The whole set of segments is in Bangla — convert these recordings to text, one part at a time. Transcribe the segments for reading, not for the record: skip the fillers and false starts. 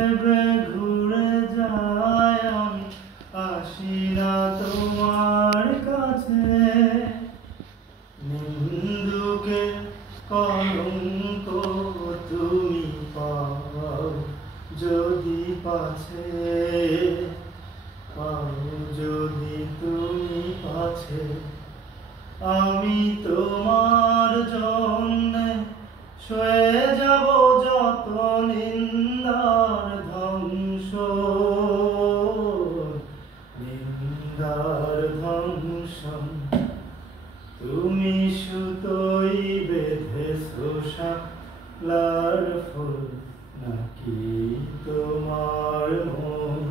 ভেবে ঘুরে যায় আমি আসি না তোমার কাছে। নিন্দুকে কলঙ্ক তুমি পাও যদি পাছে, পাও যদি তুমি পাছে। আমি তোমার জন্যে সয়ে যাব যত নিন্দার ধ্বংস, নিন্দার ধ্বংসন। তুমি সুতোই বেঁধেছো শাপলার ফুল নাকি তোমার মন?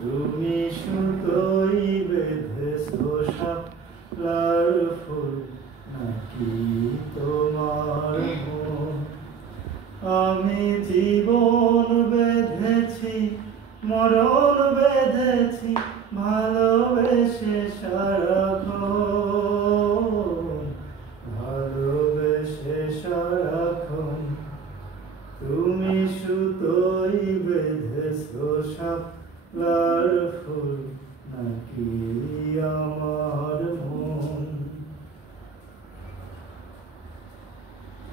তুমি সুতোই বেঁধেছো শাপলার ফুল নাকি তোমার মন? আমি জীবন বেঁধেছি, মরণ বেঁধেছি, ভালোবেসে সারাক্ষণ, ভালোবেসে সারাক্ষণ। তুমি সুতোই বেঁধেছো শাপলার ফুল নাকি আমার মন?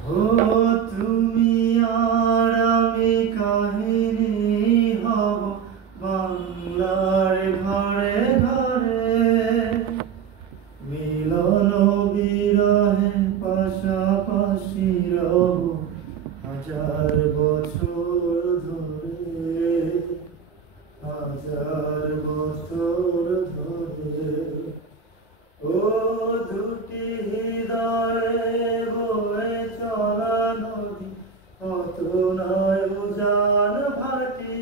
ও তুমি আর আমি কাহিনী হব বাংলার ঘরে ঘরে। মিলন বিরহে পাশাপাশি রব হাজার বছর ধরে, হাজার বছর ধরে। ও দুটি হৃদয়ে বয়ে চলা নদী, কত নয় উজান ভাটি।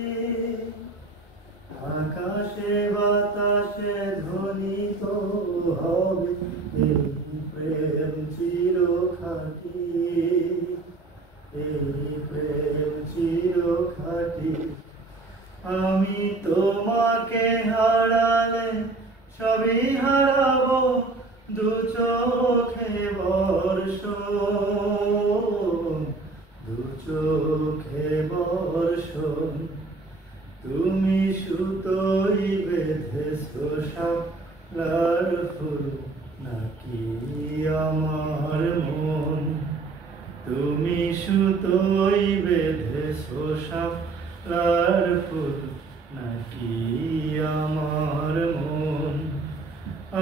আকাশে বাতাসে ধ্বনিত হবে এই প্রেম চিরখাটি, এই প্রেম চিরখাটি। আমি তোমাকে হারালে সবই হারাবো, দু চোখে বর্ষণ, দু চোখে বর্ষণ। তুমি সুতোই বেঁধেছো শাপলার ফুল নাকি আমার মন? তুমি সুতোই বেঁধেছো শাপলার ফুল নাকি আমার মন?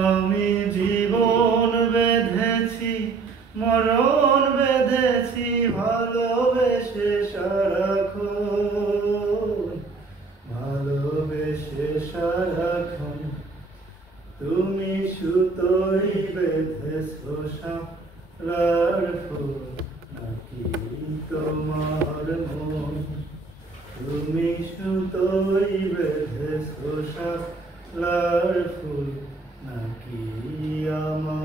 আমি জীবন বেঁধেছি, মরণ বেঁধেছি, ভালোবেসে সারাক্ষণ, ভালোবেসে সারাক্ষণ। তুমি সুতোই বেঁধেছো শাপলার ফুল নাকি তোমার মন? তুমি সুতোই বেঁধেছো শাপলার ফুল নাকি আমার